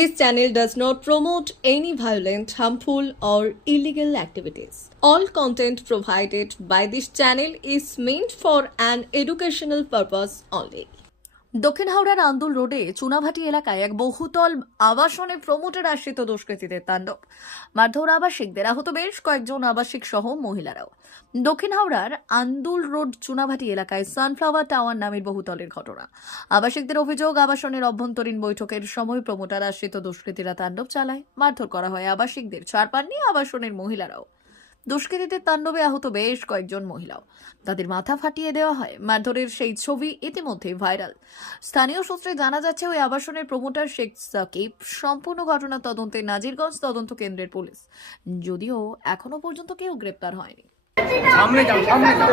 This channel does not promote any violent, harmful, or illegal activities. All content provided by this channel is meant for an educational purpose only. দক্ষিণ হাওড়ার আন্দুল রোডে চুনাভাটি এলাকায় এক বহুতল আবাসনে promoter আশ্রিত দুষ্কৃতীদের তাণ্ডব। মারধর আবাসিকদের, আহত বেশ কয়েকজন আবাসিক সহ মহিলারাও। দক্ষিণ হাওড়ার আন্দুল রোড চুনাভাটি এলাকায় সানফ্লাওয়ার টাওয়ার নামের বহুতলের ঘটনা। আবাসিকদের অভিযোগ, আবাসনের অভ্যন্তরীণ বৈঠকের সময় প্রমোটার আশ্রিত দুষ্কৃতীরা তাণ্ডব চালায়। মারধর করা হয় আবাসিকদের, ছাড় পাননি আবাসনের মহিলারাও। দুষ্কৃতীদের তাণ্ডবে আহত বেশ কয়েকজন মহিলাও। তাদের মাথা ফাটিয়ে দেওয়া হয়। মারধরের সেই ছবি ইতিমধ্যে ভাইরাল। স্থানীয় সূত্রে জানা যাচ্ছে, ওই আবাসনের প্রমোটার শেখ সাকিব। সম্পূর্ণ ঘটনা তদন্তে নাজিরগঞ্জ তদন্ত কেন্দ্রের পুলিশ, যদিও এখনো পর্যন্ত কেউ গ্রেপ্তার হয়নি। সামনে যাও, সামনে যাও।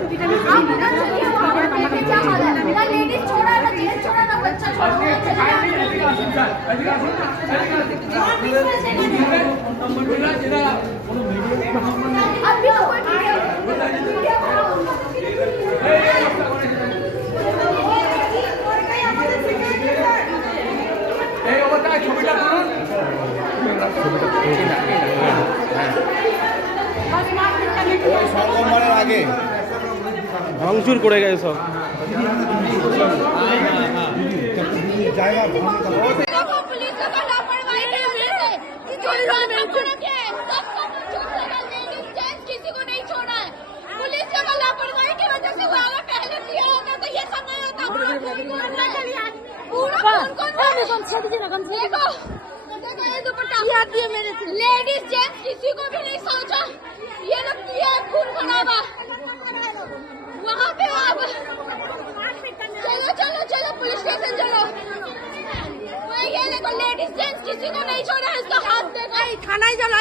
ছবিটা তুলুন। সংগমের আগে ভাঙচুর করে গেছে সব জায়গা किसी को नहीं छोड़ा है। पुलिस का लापरवाही की वजह से वो अगर पहले दिया होता तो ये सब नहीं होता। पूरा देखो ये दुपट्टा लेडीज जेंट्स किसी को भी नहीं सोचा। ये लोग किया खून खराबा वहाँ पे। अब चलो चलो चलो पुलिस स्टेशन चलो। ये देखो लेडीज जेंट्स किसी को नहीं छोड़ा। इसका हाथ देखो, थाना चलो।